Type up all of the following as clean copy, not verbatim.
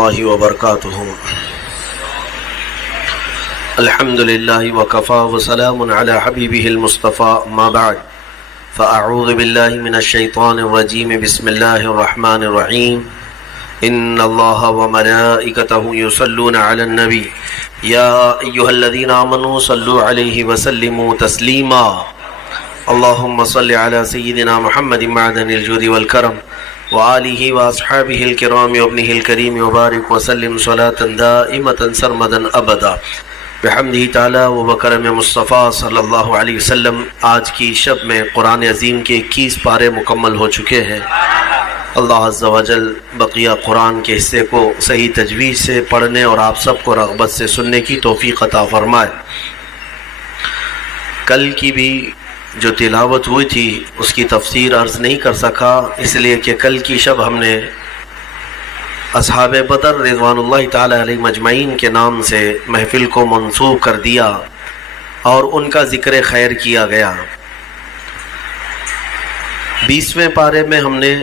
الله وبركاته. الحمد لله وكفى وسلام على حبيبه المصطفى. ما بعد فأعوذ بالله من الشيطان الرجيم. بسم الله الرحمن الرحيم. إن الله وملائكته يصلون على النبي يا أيها الذين آمنوا صلوا عليه وسلموا تسليما. اللهم صل على سيدنا محمد معدن الجود والكرم وآله وأصحابه الكرام وابنه الكريم وبارك وسلم صلاة دائمة سرمدا أبدا بحمدہ تعالی و بکرم مصطفیٰ صلی اللہ علیہ وسلم. آج کی شب میں قرآن عظیم کے 21 پارے مکمل ہو چکے ہیں. اللہ عز و جل بقیہ قرآن کے حصے کو صحیح تجوید سے پڑھنے اور آپ سب کو رغبت سے سننے کی توفیق عطا فرمائے. کل کی بھی جو تلاوت ہوئی تھی اس کی تفسیر عرض نہیں کر سکا، اس لیے کہ کل کی شب ہم نے اصحاب بدر رضوان اللہ تعالی علیہ مجمعین کے نام سے محفل کو منسوب کر دیا اور ان کا ذکر خیر کیا گیا. 20ویں پارے میں ہم نے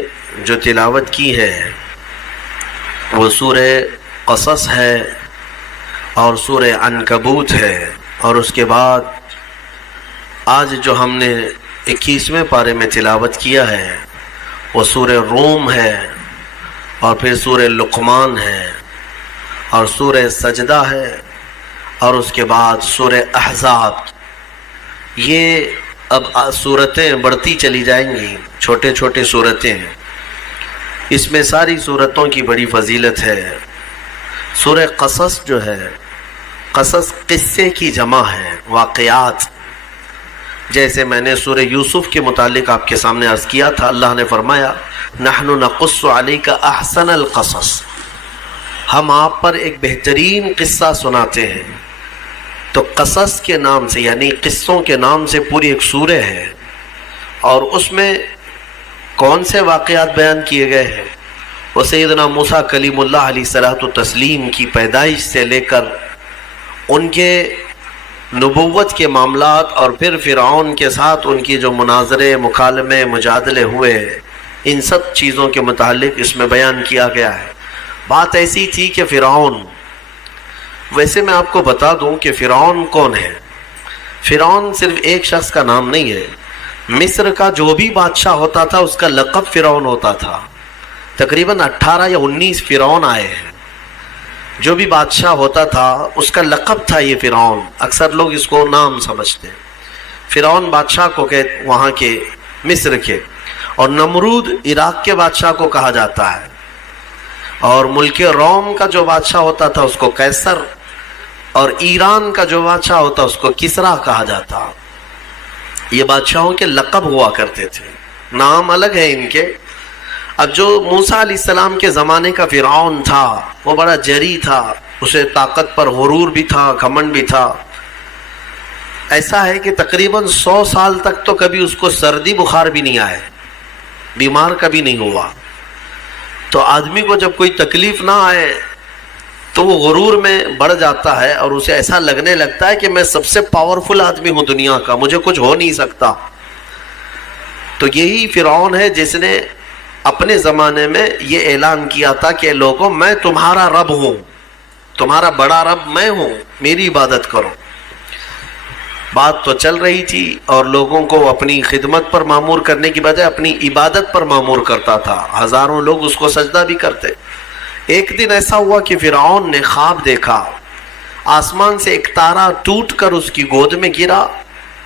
جو تلاوت کی ہے وہ سورہ قصص ہے اور سورہ عنکبوت ہے، اور اس کے بعد آج جو ہم نے 21ویں پارے میں تلاوت کیا ہے وہ سورہ روم ہے، اور پھر سورہ لقمان ہے، اور سورہ سجدہ ہے، اور اس کے بعد سورہ احزاب. یہ اب سورتیں بڑھتی چلی جائیں گی، چھوٹے چھوٹے سورتیں ہیں. اس میں ساری سورتوں کی بڑی فضیلت ہے. سورہ قصص جو ہے، قصص قصے کی جمع ہے، واقعات. جیسے میں نے سورہ یوسف کے متعلق آپ کے سامنے عرض کیا تھا، اللہ نے فرمایا نحن نقص علیک احسن القصص، ہم آپ پر ایک بہترین قصہ سناتے ہیں. تو قصص کے نام سے یعنی قصوں کے نام سے پوری ایک سورہ ہے، اور اس میں کون سے واقعات بیان کیے گئے ہیں؟ وہ سیدنا موسیٰ کلیم اللہ علیہ الصلوۃ والتسلیم کی پیدائش سے لے کر ان کے نبوت کے معاملات، اور پھر فرعون کے ساتھ ان کی جو مناظرے، مکالمے، مجادلے ہوئے، ان سب چیزوں کے متعلق اس میں بیان کیا گیا ہے. بات ایسی تھی کہ فرعون، ویسے میں آپ کو بتا دوں کہ فرعون کون ہے. فرعون صرف ایک شخص کا نام نہیں ہے. مصر کا جو بھی بادشاہ ہوتا تھا اس کا لقب فرعون ہوتا تھا. تقریباً 18 یا 19 فرعون آئے ہیں. جو بھی بادشاہ ہوتا تھا اس کا لقب تھا یہ فرعون. اکثر لوگ اس کو نام سمجھتے ہیں. فرعون بادشاہ کو کہ وہاں کے مصر کے، اور نمرود عراق کے بادشاہ کو کہا جاتا ہے، اور ملک روم کا جو بادشاہ ہوتا تھا اس کو قیصر، اور ایران کا جو بادشاہ ہوتا اس کو کسریٰ کہا جاتا. یہ بادشاہوں کے لقب ہوا کرتے تھے، نام الگ ہے ان کے. اب جو موسیٰ علیہ السلام کے زمانے کا فرعون تھا وہ بڑا جری تھا، اسے طاقت پر غرور بھی تھا، گھمنڈ بھی تھا. ایسا ہے کہ تقریباً 100 سال تک تو کبھی اس کو سردی بخار بھی نہیں آئے، بیمار کبھی نہیں ہوا. تو آدمی کو جب کوئی تکلیف نہ آئے تو وہ غرور میں بڑھ جاتا ہے، اور اسے ایسا لگنے لگتا ہے کہ میں سب سے پاورفل آدمی ہوں دنیا کا، مجھے کچھ ہو نہیں سکتا. تو یہی فرعون ہے جس نے اپنے زمانے میں یہ اعلان کیا تھا کہ لوگوں میں تمہارا رب ہوں، تمہارا بڑا رب میں ہوں، میری عبادت کرو. بات تو چل رہی تھی، اور لوگوں کو اپنی خدمت پر معمور کرنے کی بجائے اپنی عبادت پر معمور کرتا تھا. ہزاروں لوگ اس کو سجدہ بھی کرتے. ایک دن ایسا ہوا کہ فرعون نے خواب دیکھا، آسمان سے ایک تارا ٹوٹ کر اس کی گود میں گرا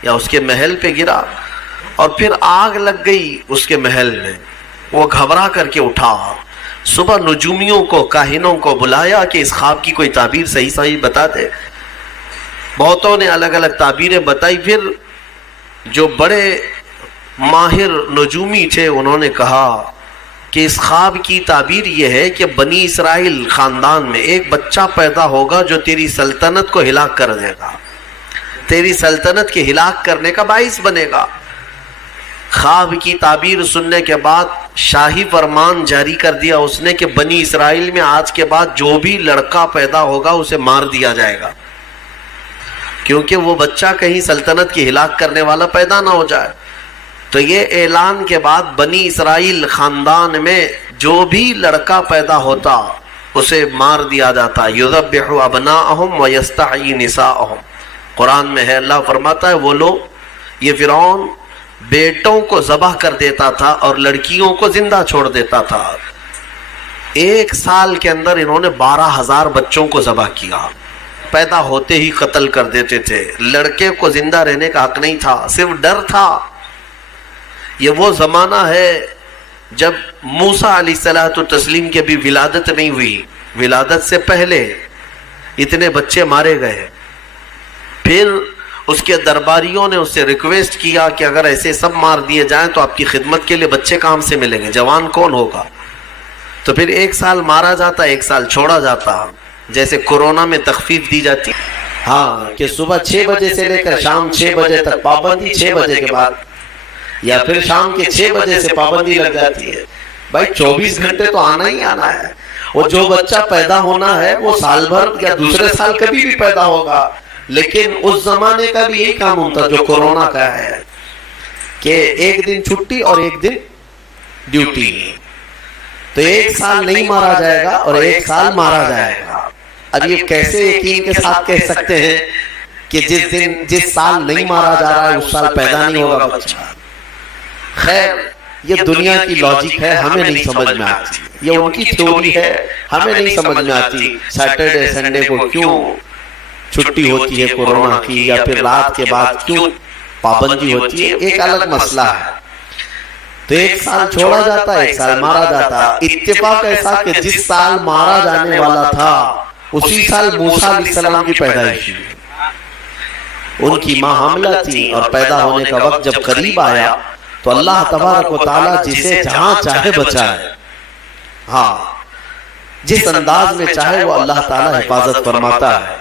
یا اس کے محل پہ گرا، اور پھر آگ لگ گئی اس کے محل میں. وہ گھبرا کر کے اٹھا. صبح نجومیوں کو، کاہنوں کو بلایا کہ اس خواب کی کوئی تعبیر صحیح بتا دے. بہتوں نے الگ الگ تعبیریں بتائی. پھر جو بڑے ماہر نجومی تھے انہوں نے کہا کہ اس خواب کی تعبیر یہ ہے کہ بنی اسرائیل خاندان میں ایک بچہ پیدا ہوگا جو تیری سلطنت کو ہلاک کر دے گا، تیری سلطنت کے ہلاک کرنے کا باعث بنے گا. خواب کی تعبیر سننے کے بعد شاہی فرمان جاری کر دیا اس نے کہ بنی اسرائیل میں آج کے بعد جو بھی لڑکا پیدا ہوگا اسے مار دیا جائے گا، کیونکہ وہ بچہ کہیں سلطنت کی ہلاک کرنے والا پیدا نہ ہو جائے. تو یہ اعلان کے بعد بنی اسرائیل خاندان میں جو بھی لڑکا پیدا ہوتا اسے مار دیا جاتا. یذبح ابناءہم ویستحیی نساءہم. قرآن میں ہے، اللہ فرماتا ہے وہ لوگ، یہ فرعون بیٹوں کو ذبح کر دیتا تھا اور لڑکیوں کو زندہ چھوڑ دیتا تھا. 1 سال کے اندر انہوں نے 12,000 بچوں کو ذبح کیا. پیدا ہوتے ہی قتل کر دیتے تھے. لڑکے کو زندہ رہنے کا حق نہیں تھا، صرف ڈر تھا. یہ وہ زمانہ ہے جب موسیٰ علیہ الصلوۃ والتسلیم کی بھی ولادت نہیں ہوئی. ولادت سے پہلے اتنے بچے مارے گئے. پھر اس کے درباریوں نے اس سے ریکویسٹ کیا کہ اگر ایسے سب مار دیے جائیں تو آپ کی خدمت کے لیے بچے کہاں سے ملیں گے، جوان کون ہوگا؟ تو پھر 1 سال مارا جاتا، 1 سال چھوڑا جاتا. جیسے کورونا میں تخفیف دی جاتی، ہاں، کہ صبح 6 بجے سے لے کر شام 6 بجے تک پابندی، 6 بجے کے بعد، یا پھر شام کے 6 بجے سے پابندی لگ جاتی ہے. بھائی 24 گھنٹے تو آنا ہی آنا ہے. وہ جو بچہ پیدا ہونا ہے وہ سال بھر یا دوسرے سال کبھی بھی پیدا ہوگا. لیکن اس زمانے کا بھی یہی قانون تھا جو کورونا کا ہے، کہ 1 دن چھٹی اور 1 دن ڈیوٹی. تو 1 سال نہیں مارا جائے گا اور 1 سال مارا جائے گا. اب یہ کیسے یقین کے ساتھ کہہ سکتے ہیں کہ جس سال نہیں مارا جا رہا ہے اس سال پیدا نہیں ہوگا بچہ؟ خیر، یہ دنیا کی لاجک ہے، ہمیں نہیں سمجھ میں آتی. یہ ان کی تھیوری ہے، ہمیں نہیں سمجھ میں آتی. سیٹرڈے سنڈے کو کیوں چھٹی ہوتی ہے کورونا کی، یا پھر رات کے بعد کیوں پابندی ہوتی ہے، ایک الگ مسئلہ ہے. تو 1 سال چھوڑا جاتا، 1 سال مارا جاتا. اتفاق ایسا کہ جس سال مارا جانے والا تھا اسی سال موسیٰ علیہ السلام کی پیدائش ہوئی. ان کی ماں حاملہ تھی اور پیدا ہونے کا وقت جب قریب آیا تو اللہ تبارک و تعالیٰ جسے جہاں چاہے بچائے، ہاں، جس انداز میں چاہے وہ اللہ تعالیٰ حفاظت فرماتا ہے.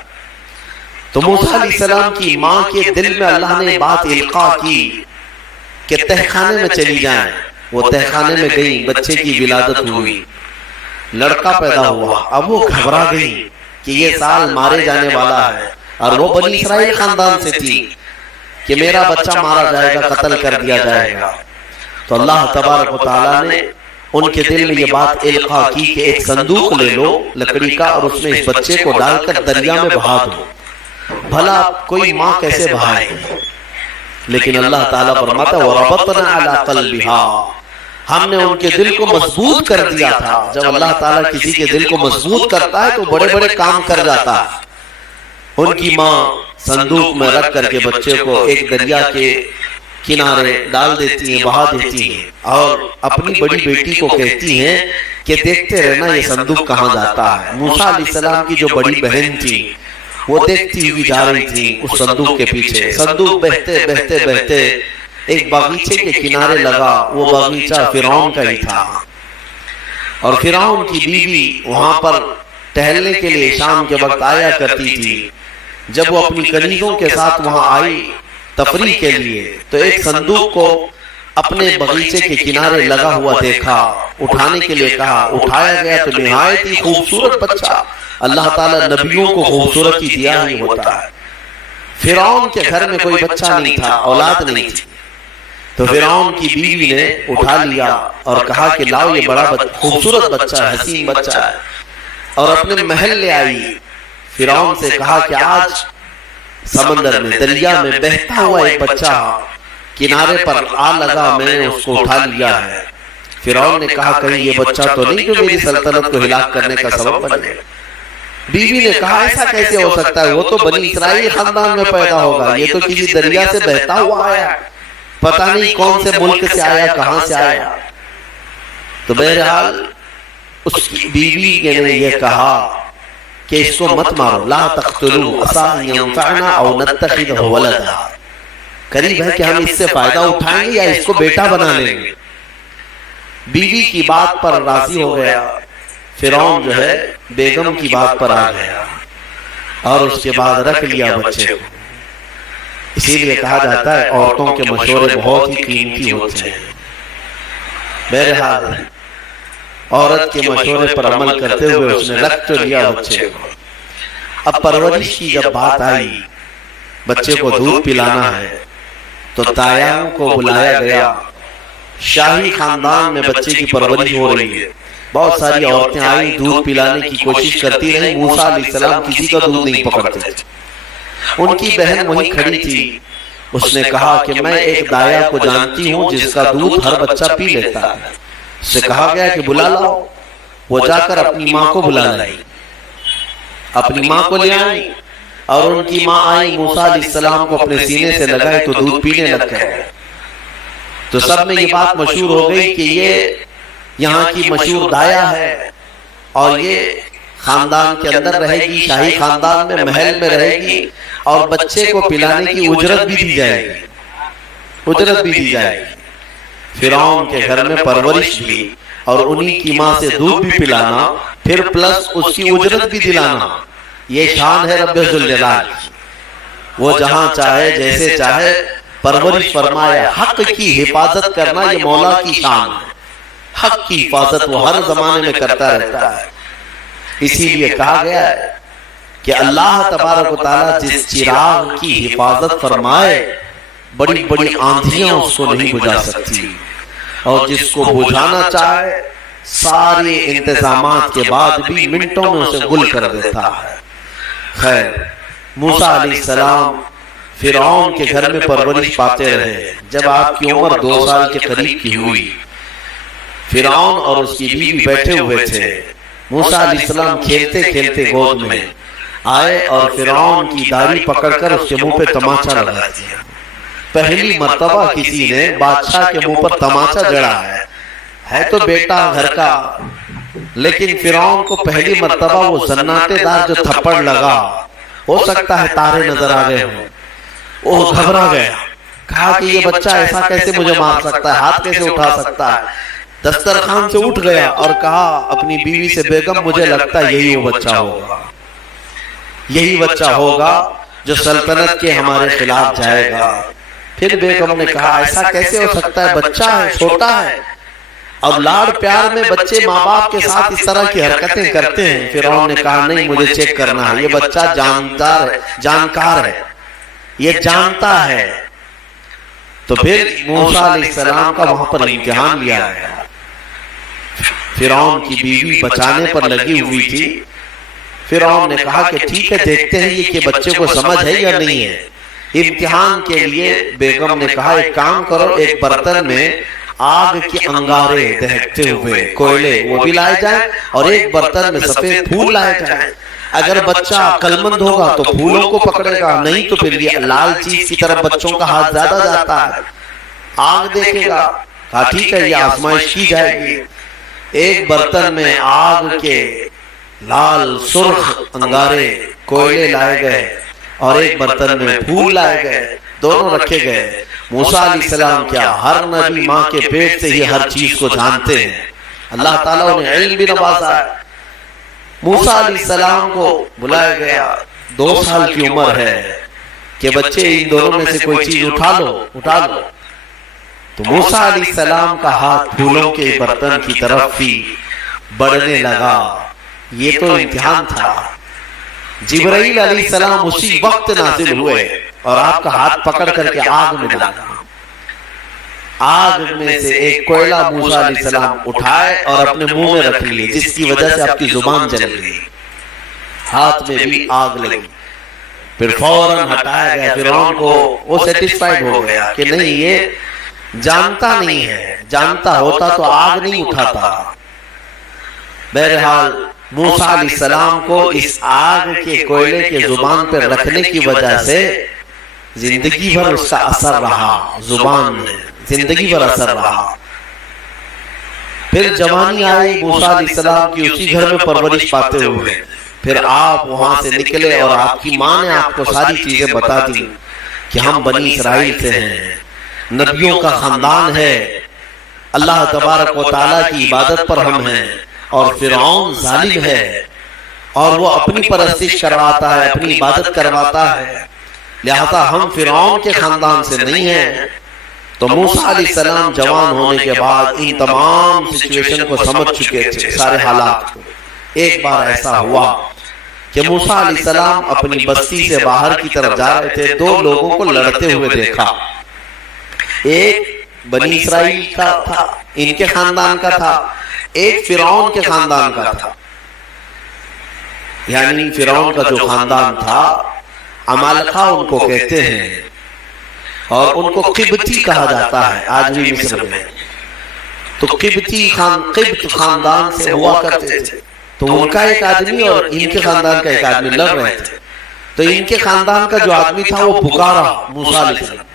تو موسیٰ علیہ السلام کی ماں کے دل میں اللہ نے بات القاء کی کہ تہخانے میں چلی جائیں. وہ تہخانے میں گئی، بچے کی ولادت ہوئی، لڑکا پیدا ہوا. اب وہ گھبرا گئی کہ یہ سال مارے جانے والا ہے، اور وہ بنی اسرائیل خاندان سے تھی کہ میرا بچہ مارا جائے گا، قتل کر دیا جائے گا. تو اللہ تبارک و تعالیٰ نے ان کے دل میں یہ بات القاء کی کہ ایک صندوق لے لو لکڑی کا اور اس میں اس بچے کو ڈال کر دریا میں بہا دو. بھلا کوئی ماں کیسے بہائے؟ لیکن اللہ تعالیٰ فرماتا ہے وَرَبَطْنَا عَلَىٰ قَلْبِهَا، ہم نے ان کے دل کو مضبوط کر دیا تھا. جب اللہ تعالیٰ کسی کے دل کو مضبوط کرتا ہے تو بڑے بڑے کام کر جاتا ہے. ان کی ماں صندوق میں رکھ کر کے بچے کو ایک دریا کے کنارے ڈال دیتی ہیں، بہا دیتی ہیں، اور اپنی بڑی بیٹی کو کہتی ہیں کہ دیکھتے رہنا یہ صندوق کہاں جاتا ہے. موسیٰ علیہ السلام کی جو بڑی بہن تھی وہ دیکھتی ہوئی جا رہی تھی اس صندوق کے پیچھے. صندوق بہتے بہتے بہتے ایک باغیچے کے کنارے لگا. وہ باغیچہ فرعون کا ہی تھا، اور فرعون کی بیوی وہاں پر ٹہلنے کے لیے شام کے وقت آیا کرتی تھی. جب وہ اپنی کنیزوں کے ساتھ وہاں آئی تفریح کے لیے تو ایک صندوق کو اپنے باغیچے کے کنارے لگا ہوا دیکھا. اٹھانے کے لیے کہا، اٹھایا گیا تو نہایت ہی خوبصورت بچہ. اللہ تعالیٰ نبیوں کو خوبصورتی دیا ہی ہوتا ہے. فرعون کے گھر میں کوئی بچہ نہیں تھا، اولاد نہیں تھی. تو فرعون کی بیوی نے اٹھا لیا اور کہا کہ لاؤ یہ بڑا خوبصورت بچہ ہے، حسین بچہ ہے، اور اپنے محل لے آئی. فرعون سے کہا کہ آج سمندر میں، دریا میں بہتا ہوا ایک بچہ کنارے پر آ لگا، میں نے اس کو اٹھا لیا ہے. فرعون نے کہا کہیں یہ بچہ تو نہیں جو میری سلطنت کو ہلاک کرنے کا سبب بنے. بیوی نے کہا ایسا کیسے ہو سکتا ہے، وہ تو بنی اسرائیل خاندان میں پیدا ہوگا، یہ تو کسی دریا سے بہتا ہوا آیا ہے، پتہ نہیں کون سے ملک سے آیا، کہاں سے آیا. تو بہرحال اس کی بیوی نے یہ کہا کہ اس کو مت مارو، لا تقتلوا عسى ان ينفعنا او نتخذه ولدا، قریب ہے کہ ہم اس سے فائدہ اٹھائیں گے یا اس کو بیٹا بنا لیں گے. بیوی کی بات پر راضی ہو گیا. فرعون جو ہے بیگم کی بات پر آ گیا اور اس کے بعد رکھ لیا بچے کو. اسی لیے کہا جاتا ہے عورتوں کے مشورے بہت ہی قیمتی ہوتے ہیں. بہرحال عورت کے مشورے پر عمل کرتے ہوئے اس نے رکھ تو لیا بچے کو. اب پرورش کی جب بات آئی، بچے کو دودھ پلانا ہے، تو دایاؤں کو بلایا گیا. شاہی خاندان میں بچے کی پرورش ہو رہی ہے، بہت ساری عورتیں آئی دودھ پلانے کی کوشش کرتی رہیں، موسیٰ علیہ السلام کسی کا دودھ نہیں پکڑتے تھے۔ ان کی بہن وہیں کھڑی تھی، اس نے کہا کہ میں ایک دایا کو جانتی ہوں جس کا دودھ ہر بچہ پی لیتا ہے۔ اس سے کہا گیا کہ بلا لاؤ۔ وہ جا کر اپنی ماں کو بلا لائی، اپنی ماں کو لے آئی، اور ان کی ماں آئی، موسیٰ علیہ السلام کو اپنے سینے سے لگائے تو دودھ پینے لگ گئے۔ تو سب میں یہ بات مشہور ہو گئی کہ یہ یہاں کی مشہور دایا ہے، اور یہ خاندان کے اندر رہے گی، شاہی خاندان میں محل میں رہے گی، اور بچے کو پلانے کی اجرت بھی دی جائے گی، اجرت بھی دی جائے گی۔ فرعون کے گھر میں پرورش بھی، اور انہی کی ماں سے دودھ بھی پلانا، پھر پلس اس کی اجرت بھی دلانا، یہ شان ہے رب ذوالجلال کی۔ وہ جہاں چاہے جیسے چاہے پرورش فرمائے، حق کی حفاظت کرنا یہ مولا کی شان ہے۔ حق کی حفاظت وہ ہر زمانے میں کرتا رہتا ہے۔ اسی لیے کہا گیا ہے کہ اللہ تبارک و تعالیٰ جس چراغ کی حفاظت فرمائے، بڑی بڑی آندھیاں اس کو نہیں بجھا سکتی، اور جس کو بجھانا چاہے سارے انتظامات کے بعد بھی منٹوں میں اسے گل کر دیتا ہے۔ خیر، موسیٰ علیہ السلام فرعون کے گھر میں پرورش پاتے رہے۔ جب آپ کی عمر 2 سال کے قریب کی ہوئی، فرعون اور اس کی بیوی بیٹھے ہوئے تھے، موسیٰ علیہ السلام کھیلتے کھیلتے گود میں آئے اور فرعون کی داڑھی پکڑ کر اس کے منہ پہ تماچا لگا دیا۔ پہلی مرتبہ کسی نے بادشاہ کے منہ پر تماچا جڑا ہے تو بیٹا گھر کا، لیکن فرعون کو پہلی مرتبہ وہ زناٹے دار جو تھپڑ لگا، ہو سکتا ہے تارے نظر آ گئے ہوں، وہ گھبرا گیا، کہا کہ یہ بچہ ایسا کیسے مجھے مار سکتا ہے، ہاتھ کیسے اٹھا سکتا ہے۔ دسترخوان سے اٹھ گیا اور کہا اپنی بیوی سے، بیگم مجھے لگتا ہے یہی وہ بچہ ہوگا، یہی بچہ ہوگا جو سلطنت کے ہمارے خلاف جائے گا۔ پھر بیگم نے کہا ایسا کیسے ہو سکتا ہے، بچہ ہے، چھوٹا ہے، اور لاڑ پیار میں بچے ماں باپ کے ساتھ اس طرح کی حرکتیں کرتے ہیں۔ فرعون نے کہا نہیں، مجھے چیک کرنا ہے، یہ بچہ جاندار ہے، جانکار ہے، یہ جانتا ہے۔ تو پھر موسیٰ علیہ السلام کا وہاں پر امتحان لیا گیا۔ فرعون کی بیوی بچانے پر لگی ہوئی تھی۔ فرعون نے کہا کہ ٹھیک ہے، دیکھتے ہیں یہ کہ بچے کو سمجھ ہے یا نہیں ہے۔ امتحان کے لیے بیگم نے کہا ایک کام کرو، ایک برتن میں آگ کے انگارے دہکتے ہوئے کوئلے وہ بھی لائے جائیں، اور ایک برتن میں سفید پھول لائے جائیں۔ اگر بچہ عقل مند ہوگا تو پھولوں کو پکڑے گا، نہیں تو پھر یہ لال چیز کی طرف بچوں کا ہاتھ زیادہ جاتا ہے، آگ دیکھے گا۔ کہا ٹھیک ہے، یہ آزمائش کی جائے گی۔ ایک برتن میں آگ کے لال سرخ انگارے کوئلے لائے گئے، اور ایک برتن میں پھول لائے گئے، دونوں رکھے گئے۔ موسیٰ علیہ السلام کیا ہر نبی ماں کے پیٹ سے ہی ہر چیز کو جانتے ہیں، اللہ تعالیٰ انہیں علم بھی نوازا ہے۔ موسیٰ علیہ السلام کو بلایا گیا، 2 سال کی عمر ہے، کہ بچے ان دونوں میں سے کوئی چیز اٹھا لو۔ تو موسیٰ علیہ السلام کا ہاتھ پھولوں کے برتن کی طرف ہی بڑھنے لگا۔ یہ تو امتحان تھا۔ جبرائیل علیہ السلام اسی وقت نازل ہوئے اور آپ کا ہاتھ پکڑ کر کے آگ میں ڈالا۔ آگ میں سے ایک کوئلہ موسیٰ علیہ السلام اٹھائے اور اپنے منہ میں رکھ لیے، جس کی وجہ سے آپ کی زبان جل گئی، ہاتھ میں بھی آگ لگی۔ پھر فوراً ہٹایا گیا۔ فرعون کو وہ سیٹسفائیڈ ہو گیا کہ نہیں، یہ جانتا نہیں ہے، جانتا ہوتا تو آگ نہیں اٹھاتا۔ بہرحال موسیٰ علیہ السلام کو اس آگ کے کوئلے کے زبان پر رکھنے کی وجہ سے زندگی بھر اس کا اثر رہا، زبان میں زندگی بھر اثر رہا۔ پھر جوانی آئی موسیٰ علیہ السلام کی، اسی گھر میں پرورش پاتے ہوئے۔ پھر آپ وہاں سے نکلے اور آپ کی ماں نے آپ کو ساری چیزیں بتا دی کہ ہم بنی اسرائیل سے ہیں، نبیوں کا خاندان ہے، اللہ تبارک و تعالیٰ کی عبادت پر ہم ہیں، اور فرعون ظالم ہے اور وہ اپنی پرستش کرواتا ہے، اپنی عبادت کرواتا ہے، لہذا ہم فرعون کے خاندان سے نہیں ہیں۔ تو موسیٰ علیہ السلام جوان ہونے کے بعد ان تمام سچویشن کو سمجھ چکے تھے، سارے حالات کو۔ ایک بار ایسا ہوا کہ موسیٰ علیہ السلام اپنی بستی سے باہر کی طرف جا رہے تھے، 2 لوگوں کو لڑتے ہوئے دیکھا۔ ایک بنی اسرائیل کا تھا، ان کے خاندان کا تھا، ایک فرعون کے خاندان کا تھا، یعنی فرعون کا جو خاندان تھا عمالقہ ان کو کہتے ہیں، اور ان کو قبطی کہا جاتا ہے آج بھی مصر میں. تو قبط خاندان سے ہوا کرتے تھے. تو ان کا ایک آدمی اور ان کے خاندان کا ایک آدمی لڑ رہے تھے. تو ان کے خاندان کا جو آدمی تھا وہ پکارا موسیٰ علیہ السلام،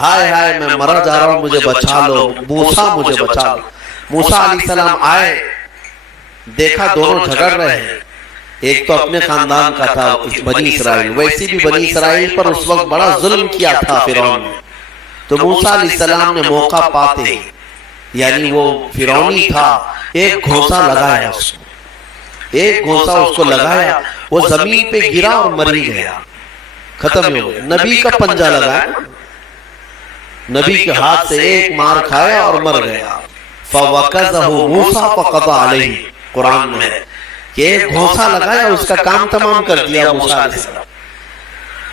ہائے ہائے میں مرا جا رہا ہوں، مجھے بچا لو موسیٰ، مجھے بچا لو. موسیٰ علیہ السلام آئے، دیکھا دونوں جھگڑ رہے ہیں. ایک تو اپنے خاندان کا تھا بنی اسرائیل، ویسے بھی بنی اسرائیل پر اس وقت بڑا ظلم کیا تھا فرعون نے. تو موسیٰ علیہ السلام نے موقع پاتے، یعنی وہ فرعونی تھا، ایک گھونسا لگایا اس کو، ایک گھونسا اس کو لگایا، وہ زمین پہ گرا اور مری گیا، ختم ہو گیا. نبی کا پنجہ لگایا، نبی کے ہاتھ سے ایک مار کھایا اور مر گیا. فَوَقَذَهُ مُوسَىٰ فَقَضَىٰ عَلَيْهِ، قرآن میں ہے کہ ایک گھونسا لگایا، اس کا کام تمام کر دیا موسیٰ علیہ السلام.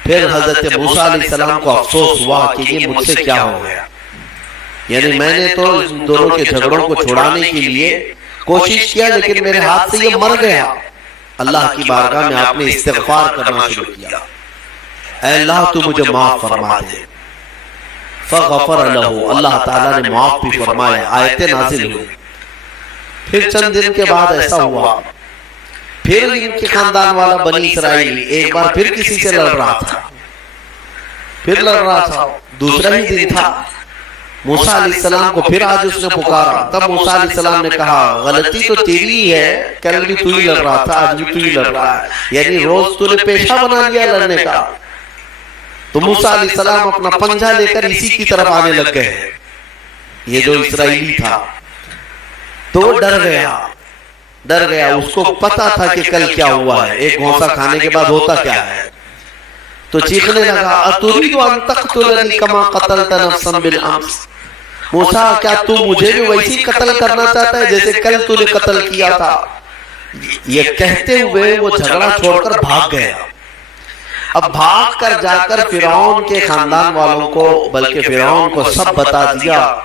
پھر حضرت موسیٰ علیہ السلام کو افسوس ہوا کہ یہ مجھ سے کیا ہو گیا، یعنی میں نے تو ان دونوں کے جھگڑوں کو چھڑانے کے لیے کوشش کیا، لیکن میرے ہاتھ سے یہ مر گیا. اللہ کی بارگاہ میں آپ نے استغفار کرنا شروع کیا، اے اللہ تو مجھے معاف فرما دے. فغفر له، اللہ تعالیٰ نے معاف بھی فرمایا، آیتیں نازل ہوئی. پھر چند دن کے بعد ایسا ہوا، پھر ان کے خاندان والا بنی اسرائیل ایک بار پھر کسی سے لڑ رہا تھا، دوسرا ہی دن تھا. موسیٰ علیہ السلام کو پھر آج اس نے پکارا. تب موسیٰ علیہ السلام نے کہا غلطی تو تیری ہے، کل بھی تو ہی لڑ رہا تھا، آج بھی تو ہی لڑ رہا ہے، یعنی روز تو نے پیشہ بنا لیا لڑنے کا. تو موسیٰ علیہ السلام اپنا پنجہ لے کر اسی کی طرف آنے لگ گئے، یہ جو اسرائیلی تھا. تو وہ ڈر گیا، اس کو پتا تھا کہ کل کیا ہوا ہے، ایک گھونسا کھانے کے بعد ہوتا کیا ہے. تو چیخنے لگا اتريد ان تقتلني كما قتلت نفسا بالامس، موسیٰ کیا تو مجھے بھی ویسی قتل کرنا چاہتا ہے جیسے کل تو نے قتل کیا تھا. یہ کہتے ہوئے وہ جھگڑا چھوڑ کر بھاگ گیا. اب بھاگ کر جا کر فرعون کے خاندان والوں کو، بلکہ فرعون کو سب بتا دیا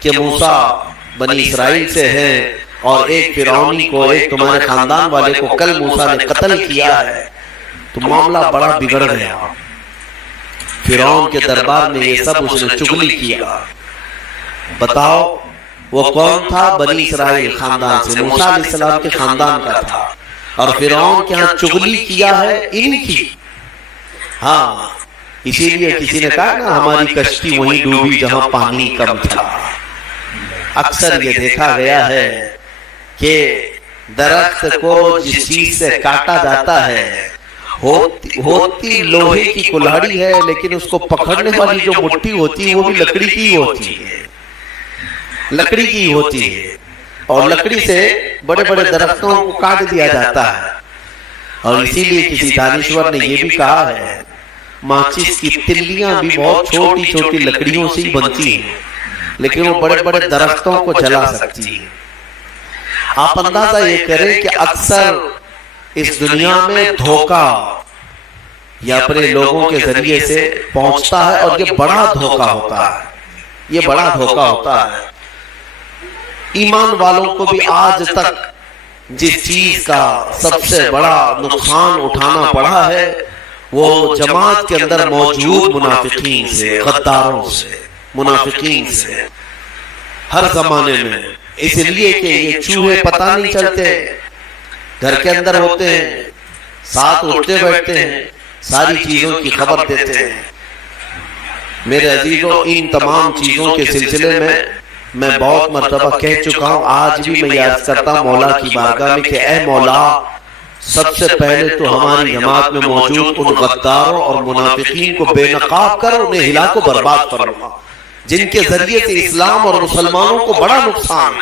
کہ موسیٰ بنی اسرائیل سے ہے، اور ایک فرعونی کو، ایک تمہارے خاندان والے کو کل موسیٰ نے قتل کیا ہے. تو معاملہ بڑا بگڑ گیا. فرعون کے دربار میں یہ سب اس نے چغلی کیا. بتاؤ وہ کون تھا؟ بنی اسرائیل خاندان سے، موسیٰ علیہ السلام کے خاندان کا تھا، اور فرعون کے ہاں چغلی کیا ہے ان کی. ہاں اسی لیے کسی نے کہا نا ہماری کشتی وہیں ڈوبی جہاں پانی کم تھا. اکثر یہ دیکھا گیا ہے کہ درخت کو جس چیز سے کاٹا جاتا ہے ہوتی لوہے کی کلہاڑی ہے، لیکن اس کو پکڑنے والی جو مٹھی ہوتی ہے وہ بھی لکڑی کی ہوتی ہے، اور لکڑی سے بڑے بڑے درختوں کو کاٹ دیا جاتا ہے. اور اسی لیے کسی دانشور نے یہ بھی کہا ہے ماچس کی تلیاں بھی بہت چھوٹی چھوٹی لکڑیوں سے ہی بنتی ہیں، لیکن وہ بڑے بڑے درختوں کو جلا سکتی ہے. آپ اندازہ یہ کریں کہ اکثر اس دنیا میں دھوکہ یا اپنے لوگوں کے ذریعے سے پہنچتا ہے، اور یہ بڑا دھوکہ ہوتا ہے. ایمان والوں کو بھی آج تک جس چیز کا سب سے بڑا نقصان اٹھانا پڑا ہے وہ جماعت کے اندر موجود منافقین سے، غداروں سے، منافقین سے، ہر زمانے میں. اس لیے کہ یہ چوہے پتہ نہیں چلتے، گھر کے اندر ہوتے ہیں، ساتھ اٹھتے بیٹھتے ہیں، ساری چیزوں کی خبر دیتے ہیں. میرے عزیزوں، ان تمام چیزوں کے سلسلے میں میں بہت مرتبہ کہہ چکا ہوں، آج بھی میں یاد کرتا ہوں مولا کی بارگاہ میں کہ اے مولا، سب سے پہلے تو ہماری جماعت میں موجود ان غداروں اور منافقین کو بے نقاب کر انہیں ہلاک و برباد فرما، جن کے ذریعے سے اسلام اور مسلمانوں کو بڑا نقصان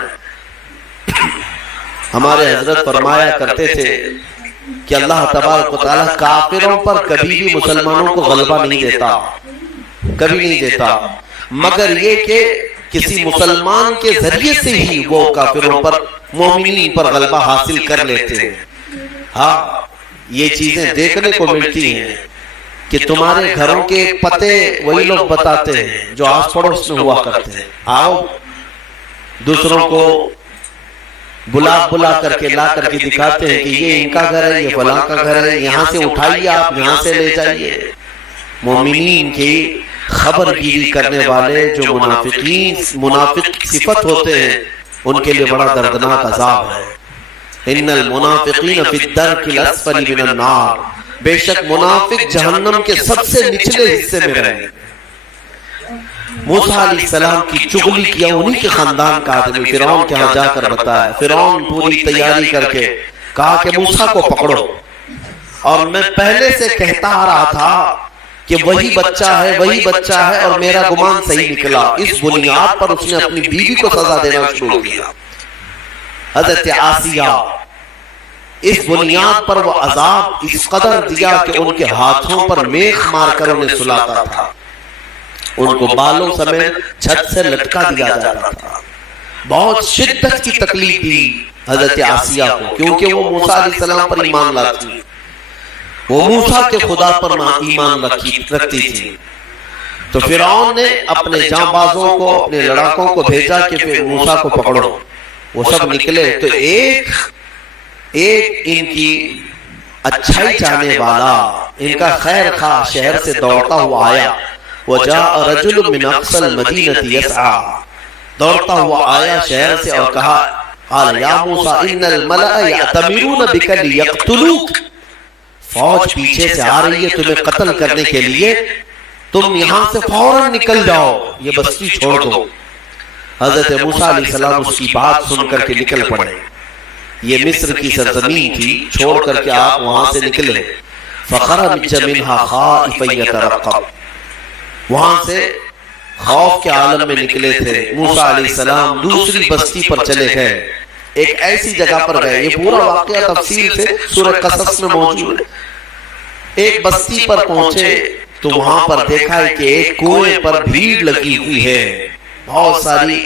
ہے. ہمارے حضرت فرمایا کرتے تھے کہ اللہ تبارک و تعالیٰ کافروں پر کبھی بھی مسلمانوں کو غلبہ کبھی نہیں دیتا، مگر یہ کہ کسی مسلمان کے ذریعے سے ہی وہ کافروں پر، مومنین پر غلبہ حاصل کر لیتے ہیں. ہاں یہ چیزیں دیکھنے کو ملتی ہیں کہ تمہارے گھروں کے پتے وہی لوگ بتاتے ہیں جو آس پڑوس میں ہوا کرتے ہیں. آؤ دوسروں کو بلا کر کے لا کر کے دکھاتے ہیں کہ یہ ان کا گھر ہے، یہ فلاں کا گھر ہے، یہاں سے اٹھائیے، آپ یہاں سے لے جائیے۔ مومنین کی خبر گیری کرنے والے جو منافق صفت ہوتے ہیں، ان کے لیے بڑا دردناک عذاب ہے۔ ان المنافقین فی الدرک الاسفل من النار، بے شک منافق جہنم کے سب سے نچلے حصے میں رہیں گے۔ موسیٰ علیہ السلام کی چغلی کیا انہی کے خاندان کا آدمی فرعون کے ہاں جا کر بتایا۔ فرعون پوری تیاری کر کے کہا کہ موسیٰ کو پکڑو، اور میں پہلے سے کہتا آ رہا تھا کہ وہی بچہ ہے اور میرا گمان صحیح نکلا۔ اس بنیاد پر اس نے اپنی بیوی کو سزا دینا شروع کیا، حضرت آسیہ۔ اس بنیاد پر وہ عذاب اس قدر دیا کہ ان کے ہاتھوں پر میخ مار کر انہیں سلاتا تھا، ان کو بالوں سمیت چھت سے لٹکا دیا جاتا تھا۔ بہت شدت کی تکلیف دی حضرت آسیہ کو، کیونکہ وہ موسیٰ علیہ السلام پر ایمان لاتی، وہ موسیٰ کے خدا پر ایمان رکھتی تھی۔ تو فرعون نے اپنے جانبازوں کو، اپنے لڑاکوں کو بھیجا کہ پھر موسیٰ کو پکڑو۔ وہ سب نکلے تو ایک ان کی اچھائی چاہنے والا، ان کا خیر خواہ شہر سے دوڑتا ہوا آیا۔ وَجَاءَ رَجُلٌ مِّنْ أَقْصَى الْمَدِينَةِ يَسْعَىٰ، دوڑتا ہوا آیا شہر سے اور کہا، قال یا موسیٰ ان الملأ یأتمرون بک لیقتلوک، فوج پیچھے سے آ رہی ہے تمہیں قتل کرنے کے لیے، تم یہاں سے فوراً نکل جاؤ، یہ بستی چھوڑ دو۔ حضرت موسیٰ علیہ السلام اس کی بات سن کر کے نکل پڑے۔ یہ مصر کی سرزمین تھی، چھوڑ کر کے آپ وہاں سے نکلے۔ فخرج منھا خائفا یترقب، وہاں سے خوف کے عالم میں نکلے تھے۔ موسیٰ علیہ السلام دوسری بستی پر چلے گئے، ایک ایسی جگہ پر گئے، یہ پورا واقعہ تفصیل سے سورہ قصص میں موجود ہے۔ ایک بستی پر پہنچے تو وہاں پر دیکھا ہے کہ ایک کنویں پر بھیڑ لگی ہوئی ہے، بہت ساری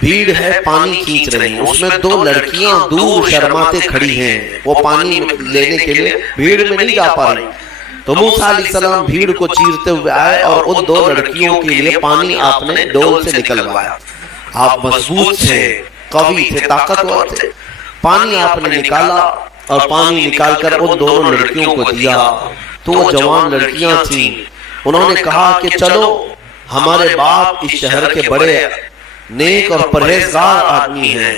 بھیڑ ہے، پانی کھینچ رہی ہیں۔ اس میں دو لڑکیاں دور شرماتے کھڑی ہیں، وہ پانی لینے کے لیے بھیڑ میں نہیں جا پا رہی۔ تو موسیٰ علیہ السلام بھیڑ کو چیرتے ہوئے آئے اور ان دو لڑکیوں کے لیے پانی آپ نے ڈول سے نکلوایا۔ آپ مضبوط تھے، قوی تھے، طاقتور تھے۔ پانی آپ نے نکالا اور پانی نکال کر ان دونوں لڑکیوں کو دیا۔ تو وہ جوان لڑکیاں تھیں، انہوں نے کہا کہ چلو، ہمارے باپ اس شہر کے بڑے نیک اور پرہیزگار آدمی ہیں،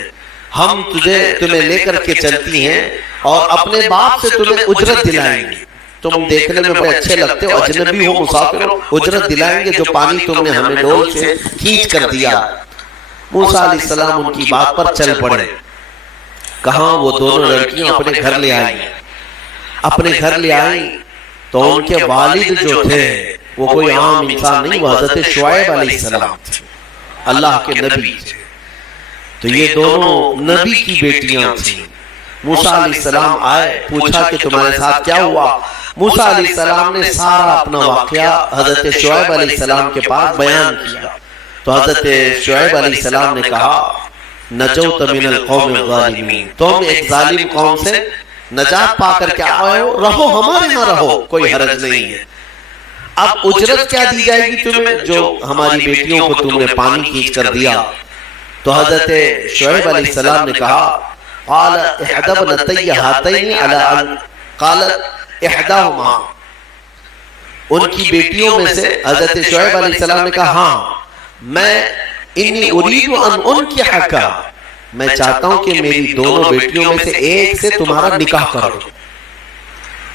ہم تمہیں لے کر کے چلتی ہیں اور اپنے باپ سے تمہیں اجرت دلائیں گے۔ تم دیکھنے میں بڑے اچھے لگتے ہو، اجنبی ہو، مسافر ہو، اجرت دلائیں گے جو پانی تم نے ہمیں ڈول سے کھینچ کر دیا۔ موسیٰ علیہ السلام ان کی بات پر چل پڑے۔ کہاں وہ دونوں لڑکیاں اپنے گھر لے آئیں۔ اپنے گھر لے آئیں تو ان کے والد جو تھے وہ کوئی عام انسان نہیں، وہ حضرت شعیب علیہ السلام تھے، اللہ کے نبی تھے۔ تو یہ دونوں نبی کی بیٹیاں تھیں۔ موسیٰ علیہ السلام آئے، پوچھا کہ تمہارے ساتھ کیا ہوا؟ موسیٰ علیہ السلام نے سارا اپنا واقعہ حضرت شعیب علیہ السلام کے پاس بیان کیا۔ تو حضرت شعیب علیہ السلام نے کہا، نجوت من القوم الظالمین، تم ایک ظالم قوم سے نجات پا کر کے آئے ہو، رہو ہمارے ہاں رہو، کوئی حرج نہیں ہے۔ اب اجرت کیا دی جائے گی تمہیں جو ہماری بیٹیوں کو تم نے پانی کھینچ کر دیا؟ تو حضرت شعیب علیہ السلام نے کہا، قال احدى ابنتي هاتين على ان قالت احداهما، ان کی بیٹیوں میں سے حضرت شعیب علیہ السلام نے کہا، ہاں میں انی اريد ان انكحك، میں چاہتا ہوں کہ میری دونوں بیٹیوں میں سے ایک سے تمہارا نکاح کر دو۔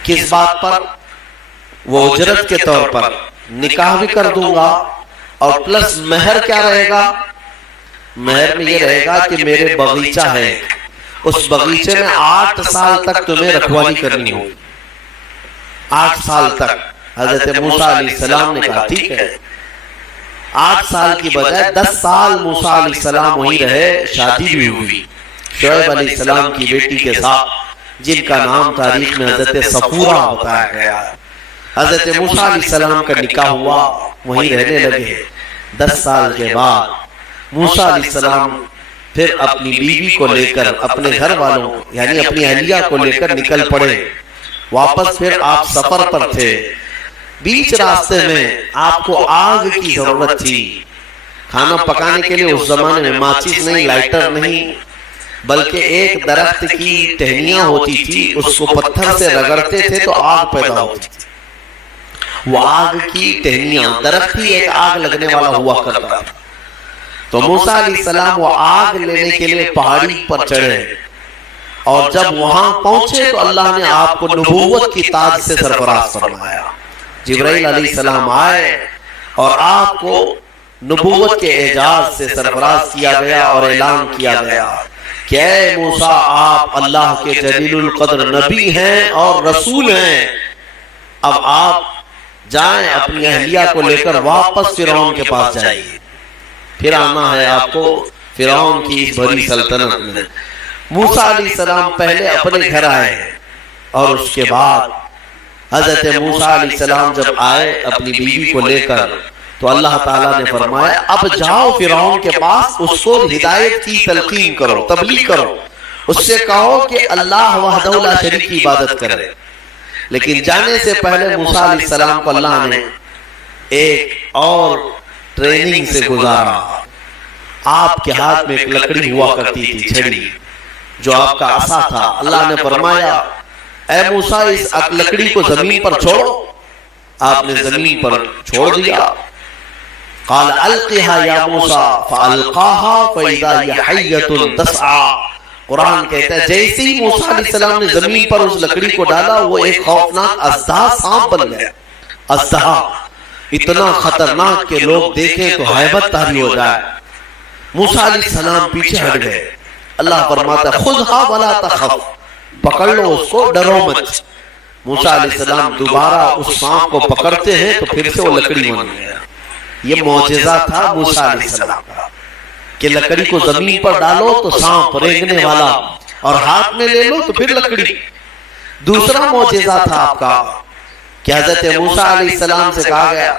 کس بات پر؟ وہ اجرت کے طور پر، نکاح بھی کر دوں گا اور پلس مہر کیا رہے گا؟ مہر میں یہ رہے گا کہ میرے باغیچہ ہے، اس باغیچے میں 8 سال تک تمہیں رکھوالی کرنی ہوگی، 8 سال تک۔ حضرت موسیٰ علیہ السلام نے کہا ٹھیک ہے۔ 8 سال کی بجائے 10 سال موسیٰ علیہ السلام وہیں رہے، شادی بھی ہوئی شعیب علیہ السلام کی بیٹی کے ساتھ، جن کا نام تاریخ میں حضرت صفورہ بتایا گیا ہے۔ حضرت موسیٰ علیہ السلام کا نکاح ہوا، وہیں رہنے لگے۔ 10 سال کے بعد موسیٰ علیہ السلام پھر اپنی بیوی کو لے کر، اپنے گھر والوں یعنی اپنی اہلیہ کو لے کر نکل پڑے واپس۔ پھر آپ سفر پر تھے، بیچ راستے میں آپ کو آگ کی ضرورت تھی، کھانا پکانے کے لیے اس زمانے میں ماچس نہیں، لائٹر نہیں، بلکہ ایک درخت کی ٹہنیاں ہوتی تھی، اس کو پتھر سے رگڑتے تھے تو آگ پیدا ہوتی تھی۔ وہ آگ کی ٹہنیاں، درخت ہی ایک آگ لگنے والا ہوا کرتا تھا۔ تو موسیٰ علیہ السلام وہ آگ لینے کے لیے پہاڑی پر چڑھے، اور جب وہاں پہنچے تو اللہ نے آپ کو نبوت کی تاج سے سرفراز فرمایا۔ جبرائیل علیہ السلام آئے اور آپ کو نبوت کے اعزاز سے سرفراز کیا گیا اور اعلان کیا گیا کہ اے موسیٰ، آپ اللہ کے جلیل القدر نبی ہیں اور رسول ہیں، اب آپ جائیں اپنی اہلیہ کو لے کر واپس فرعون کے پاس جائیے، پھر آنا ہے آپ کو فرعون کی اس بڑی سلطنت میں۔ موسیٰ علیہ السلام پہلے اپنے گھر آئے اور اس کے بعد حضرت موسیٰ علیہ السلام جب آئے اپنی بیوی کو لے کر تو اللہ تعالیٰ نے فرمایا اب جاؤ فرعون کے پاس، اس کو ہدایت کی تلقین کرو، تبلیغ کرو، اس سے کہو کہ اللہ وحدہ لا شریک کی عبادت کرے۔ لیکن جانے سے پہلے موسیٰ علیہ السلام کو اللہ نے ایک اور ٹریننگ سے گزارا۔ آپ کے ہاتھ میں ایک لکڑی ہوا کرتی تھی، چھڑی، جو آپ کا عصا تھا۔ اللہ نے فرمایا اے موسیٰ اس لکڑی کو زمین پر چھوڑو۔ آپ نے زمین پر چھوڑ دیا۔ قال القها یا موسیٰ فالقاها فاذا هي حیۃ تسعى۔ قرآن کہتا ہے جیسے ہی موسیٰ علیہ السلام نے زمین پر اس لکڑی کو ڈالا وہ ایک خوفناک اژدہا سانپ بن گیا۔ اژدہا اتنا خطرناک کہ لوگ دیکھیں تو ہیبت طاری ہو جائے۔ موسیٰ علیہ السلام پیچھے ہٹ گئے۔ اللہ فرماتا ہے خذها ولا تخف، پکڑ لو اس کو، ڈرو مت۔ موسیٰ علیہ السلام دوبارہ اس سانپ کو پکڑتے ہیں تو پھر سے وہ لکڑی بن گیا۔ یہ معجزہ تھا موسیٰ علیہ السلام کا کہ لکڑی کو زمین پر ڈالو تو سانپ رینگنے والا، اور ہاتھ میں لے لو تو پھر لکڑی۔ دوسرا معجزہ تھا آپ کا کہ حضرت موسیٰ علیہ السلام سے کہا گیا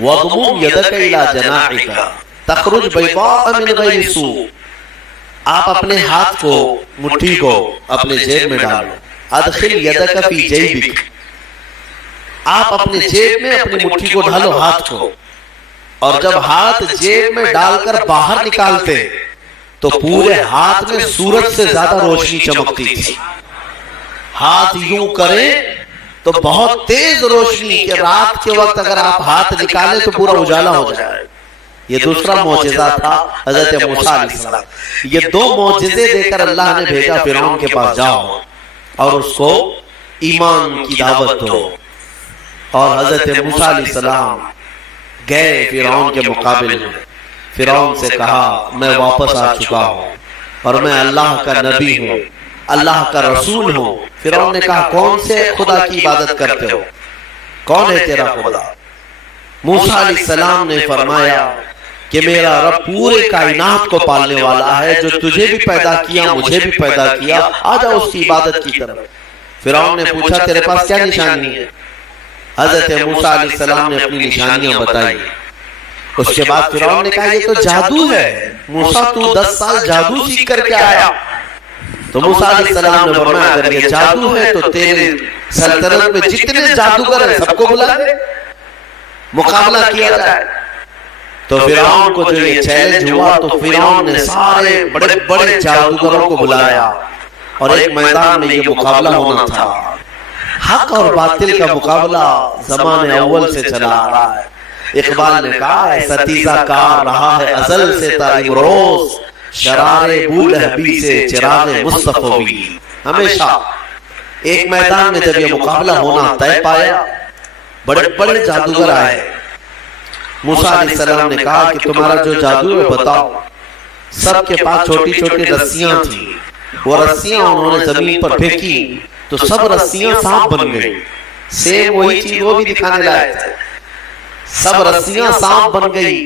وَضْمُمْ يَدَكَ إِلَى جَنَاحِكَ تَخْرُجْ بَيْضَاءَ مِنْ غَيْرِ سُوءٍ۔ آپ اپنے ہاتھ کو، مٹھی کو اپنے جیب میں ڈالو، ادخل یدک فی جیبک، آپ اپنے جیب میں اپنی مٹھی کو ڈالو، ہاتھ کو، اور جب ہاتھ جیب میں ڈال کر باہر نکالتے تو پورے ہاتھ میں سورج سے زیادہ روشنی چمکتی تھی۔ ہاتھ یوں کریں تو بہت تیز روشنی کہ رات کے وقت اگر آپ ہاتھ نکالیں تو پورا اجالا ہو جائے۔ یہ دوسرا معجزہ تھا حضرت موسیٰ علیہ السلام۔ یہ دو معجزے دے کر اللہ نے بھیجا فرعون کے پاس جاؤ اور اس کو ایمان کی دعوت دو۔ اور حضرت موسیٰ علیہ السلام گئے فرعون کے مقابل میں، فرعون سے کہا میں واپس آ چکا ہوں اور میں اللہ کا نبی ہوں، اللہ کا رسول ہوں۔ فرعون نے کہا کون سے خدا کی عبادت کرتے ہو، کون ہے تیرا خدا؟ موسیٰ علیہ السلام نے فرمایا کہ میرا رب پورے کائنات کو پالنے والا ہے، جو تجھے بھی پیدا کیا مجھے بھی پیدا کیا، آ جاؤ اس کی عبادت کی طرف۔ فرعون نے پوچھا تیرے پاس کیا نشانی ہے؟ حضرت موسیٰ علیہ السلام نے اپنی نشانیاں بتائی۔ اس کے بعد فرعون نے کہا یہ تو جادو ہے، موسیٰ تو 10 سال جادو سیکھ کر کے آیا۔ تو موسیٰ علیہ السلام نے فرمایا اگر یہ جادو ہے تو تیرے سلطنت میں جتنے جادوگر ہیں سب کو بلا دے، مقابلہ کیا جائے۔ تو فرعون کو جو یہ چیلنج ہوا تو فرعون نے سارے بڑے بڑے جادوگروں کو بلایا اور ایک میدان میں یہ مقابلہ ہونا تھا۔ حق اور باطل کا مقابلہ زمان اول سے چلا آ رہا ہے۔ اقبال نے کہا ہے ستیزہ کار رہا ہے ازل سے تا امروز، شرار بولہبی سے چراغ مصطفی۔ ہمیشہ ایک میدان میں جب یہ مقابلہ ہونا طے پایا، بڑے بڑے جادوگر آئے۔ موسیٰ علیہ السلام نے کہا کہ تمہارا جو جادو ہے بتاؤ۔ سب کے پاس چھوٹی چھوٹی رسیاں تھیں، وہ رسیاں انہوں نے زمین پر پھینکی تو سب رسیاں سانپ بن گئی۔ سیم وہی چیز وہ بھی دکھانے لائے تھے، سب رسیاں سانپ بن گئی،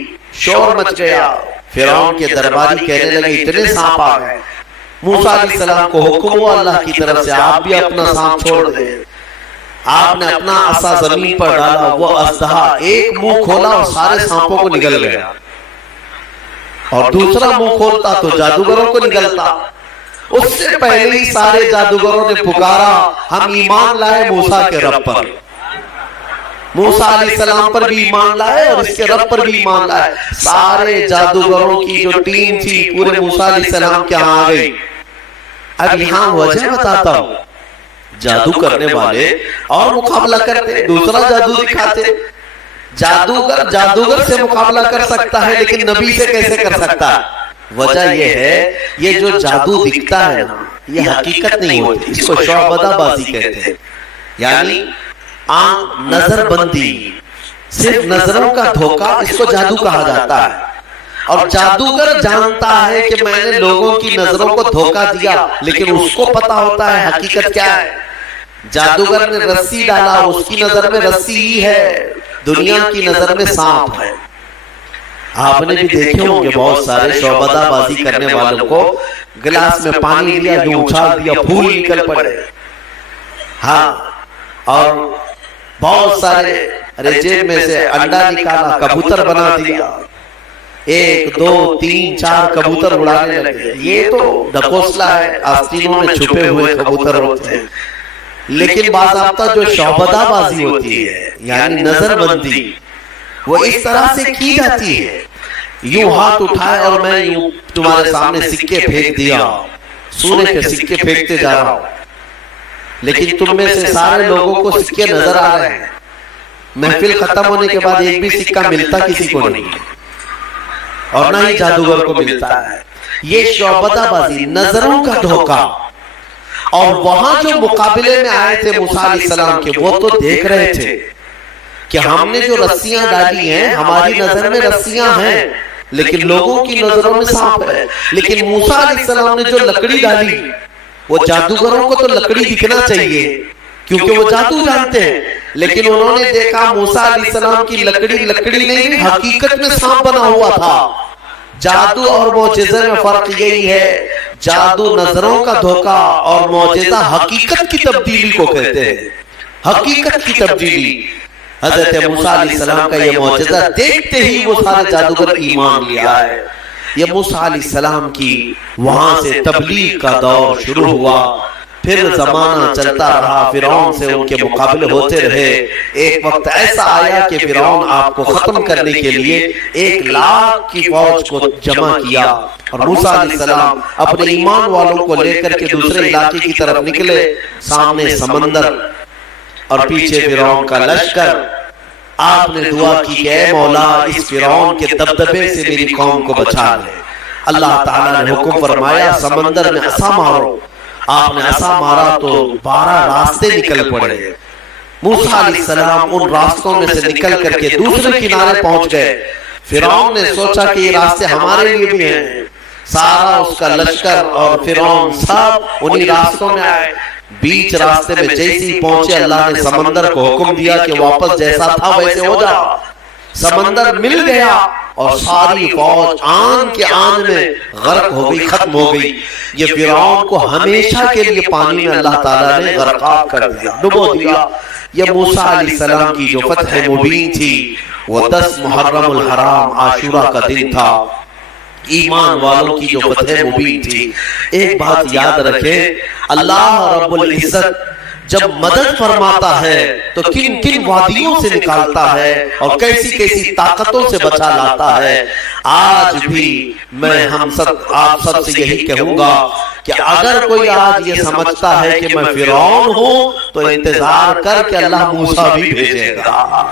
شور مچ گیا۔ فرعون کے درباری کہنے لگے اتنے سانپ آ گئے۔ موسیٰ علیہ السلام کو حکم ہوا اللہ کی طرف سے آپ بھی اپنا سانپ چھوڑ دیں۔ آپ نے اپنا عصا زمین پر ڈالا، وہ اژدہا ایک منہ کھولا اور سارے سانپوں کو نگل گیا، اور دوسرا منہ کھولتا تو جادوگروں کو نگلتا۔ اس سے پہلے ہی سارے جادوگروں نے پکارا ہم ایمان لائے موسیٰ کے رب پر۔ موسیٰ علیہ السلام پر بھی ایمان لائے اور اس کے رب پر بھی ایمان لائے. سارے جادوگروں کی جو ٹیم تھی پورے موسیٰ علیہ السلام کے ہاں آ گئی. اب یہاں وجہ بتاتا ہوں. جادو کرنے والے اور مقابلہ کرتے، دوسرا جادو دکھاتے. جادوگر سے مقابلہ کر سکتا ہے لیکن نبی سے کیسے کر سکتا ہے؟ وجہ یہ ہے یہ جو جادو دکھتا ہے نا یہ حقیقت نہیں ہوتی. اس کو شعبدہ بازی کہتے ہیں، یعنی نظر بندی، صرف نظروں کا دھوکہ، اس کو جادو کہا جاتا ہے. اور جادوگر جانتا ہے کہ میں نے لوگوں کی نظروں کو دھوکہ دیا لیکن اس کو پتا ہوتا ہے حقیقت کیا ہے. جادوگر نے رسی ڈالا، اس کی نظر میں رسی ہی ہے، دنیا کی نظر میں سانپ ہے. آپ نے بھی دیکھے ہوں گے بہت سارے شعبدہ بازی کرنے والوں کو گلاس میں پانی لیا، جو اچھال دیا پھول نکل پڑے. ہاں، اور بہت سارے جیب میں سے انڈا نکالا، کبوتر بنا دیا، 1 2 3 4 کبوتر اڑانے لگے. یہ تو ڈھکوسلا ہے، آستینوں میں چھپے ہوئے کبوتر ہوتے ہیں. لیکن باضابطہ جو شعبدہ بازی ہوتی ہے یعنی نظر بندی، وہ اس طرح سے کی جاتی ہے. یوں ہاتھ اٹھائے اور میں یوں تمہارے سامنے سکے پھینک دیا، سونے کے سکے پھینکتے جا رہا ہوں، لیکن تم میں سے سارے لوگوں کو سکے نظر آ رہے ہیں. محفل ختم ہونے کے بعد ایک بھی سکہ ملتا کسی کو نہیں، اور نہ ہی جادوگر کو ملتا ہے. یہ شعبدہ بازی، نظروں کا دھوکہ. اور وہاں جو مقابلے میں آئے تھے موسیٰ علیہ السلام کے، وہ تو دیکھ رہے تھے کہ ہم نے جو رسیاں ڈالی ہیں ہماری نظر میں رسیاں ہیں لیکن لوگوں کی نظروں میں سانپ ہے. لیکن موسیٰ علیہ السلام نے جو لکڑی ڈالی، وہ جادوگروں کو تو لکڑی دکھنا چاہیے کیونکہ وہ جادو جانتے ہیں، لیکن انہوں نے دیکھا موسیٰ علیہ السلام کی لکڑی نہیں، حقیقت میں سانپ بنا ہوا تھا. جادو اور معجزے میں فرق یہی ہے، جادو نظروں کا دھوکہ اور معجزہ حقیقت کی تبدیلی کو کہتے ہیں. حقیقت کی تبدیلی. حضرت موسیٰ علیہ السلام کا یہ معجزہ دیکھتے ہی وہ سارے جادوگر ایمان لیا ہے. یہ موسیٰ علیہ السلام کی وہاں سے تبلیغ کا دور شروع ہوا. پھر زمانہ چلتا رہا، فرعون سے ان کے مقابلے ہوتے رہے. ایک وقت ایسا آیا کہ فرعون آپ کو ختم کرنے کے لیے 1 لاکھ کی فوج کو جمع کیا، اور موسیٰ علیہ السلام اپنے ایمان والوں کو لے کر کے دوسرے علاقے کی طرف نکلے. سامنے سمندر اور پیچھے فرعون کا لشکر. آپ نے دعا کی کہ اے مولا اس فرعون کے دبدبے سے میری قوم کو بچا لے. اللہ تعالیٰ نے حکم فرمایا سمندر میں عصا مارو. آپ نے عصا مارا تو 12 راستے نکل پڑے. موسیٰ علیہ السلام ان راستوں میں سے نکل کر کے دوسرے کنارے پہنچ گئے. فرعون نے سوچا کہ یہ راستے ہمارے لیے بھی ہیں. سارا اس کا لشکر اور فرعون سب انہی راستوں میں آئے. بیچ راستے میں جیسے ہی پہنچے اللہ نے سمندر کو حکم دیا کہ واپس جیسا تھا ویسے ہو جا. سمندر مل گیا اور ساری فوج آن کے آن میں غرق ہو گئی، ختم ہو گئی. یہ فرعون کو ہمیشہ کے لیے پانی میں اللہ تعالیٰ نے غرقاب کر دیا، ڈبو دیا. یہ موسیٰ علیہ السلام کی جو فتح مبین تھی وہ 10 محرم الحرام عاشورہ کا دن تھا. ایمان والوں کی جو فتح مبین تھی. ایک بات یاد رکھیں، اللہ رب العزت جب مدد فرماتا ہے تو کن کن وادیوں سے نکالتا ہے اور کیسی کیسی طاقتوں سے بچا لاتا ہے. آج بھی میں آپ سب سے یہی کہوں گا کہ اگر کوئی آج یہ سمجھتا ہے کہ میں فرعون ہوں تو انتظار کر کے اللہ موسیٰ بھی بھیجے گا.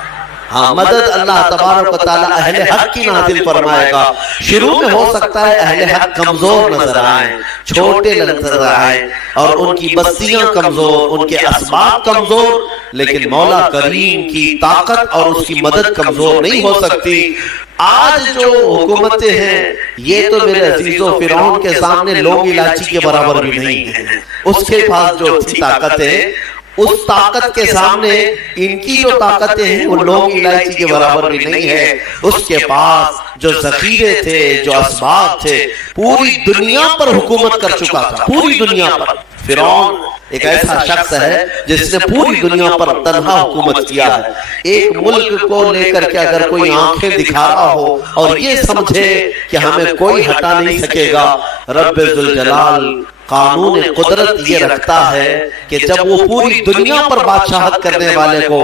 ہاں، مدد اللہ تبارک و تعالیٰ اہل حق کی نازل فرمائے گا. شروع میں ہو سکتا ہے اہل حق کمزور نظر آئیں، چھوٹے نظر آئیں، اور ان کی بستیاں کمزور، ان کے اسباب کمزور، لیکن مولا کریم کی طاقت اور اس کی مدد کمزور نہیں ہو سکتی. آج جو حکومتیں ہیں یہ تو میرے عزیزو فرعون کے سامنے لونگ الائچی کے برابر بھی نہیں ہے. اس کے پاس جو طاقت ہے اس طاقت کے سامنے ان کی جو طاقتیں ہیں وہ لونگ الائچی کے برابر بھی نہیں ہے. اس کے پاس جو ذخیرے تھے، جو اسباب تھے، پوری دنیا پر حکومت کر چکا تھا، پوری دنیا پر. فرعون ایک ایسا شخص ہے جس نے پوری دنیا پر تنہا حکومت کیا ہے. ایک ملک کو لے کر کے اگر کوئی آنکھیں دکھا رہا ہو اور یہ سمجھے کہ ہمیں کوئی ہٹا نہیں سکے گا، رب ذوالجلال قانون قدرت یہ رکھتا ہے کہ جب وہ پوری دنیا پر بادشاہت کرنے والے کو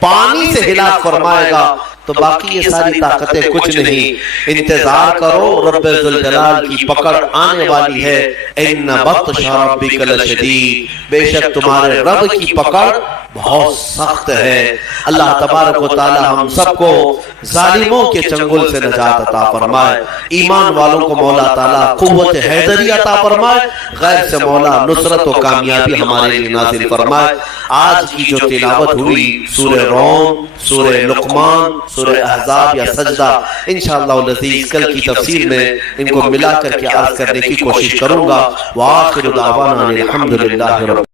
پانی سے ہلاک فرمائے گا تو باقی یہ ساری طاقتیں کچھ نہیں. انتظار کرو، رب ذوالجلال کی پکڑ آنے والی ہے. ان بطش ربک لشدید، بے شک تمہارے رب کی پکڑ بہت سخت ہے. اللہ تبارک و تعالی ہم سب کو ظالموں کے چنگل سے نجات عطا فرمائے. ایمان والوں کو مولا تعالی قوت حیدری عطا فرمائے. غیر سے مولا نصرت و کامیابی ہمارے لیے نازل فرمائے. آج کی جو تلاوت ہوئی سورہ روم، سورہ لقمان، سورہ احزاب یا سجدہ، انشاءاللہ العزیز کل کی تفسیر میں ان کو ملا کر کے عرض کرنے کی کوشش کروں گا. وآخر دعوانا الحمدللہ رب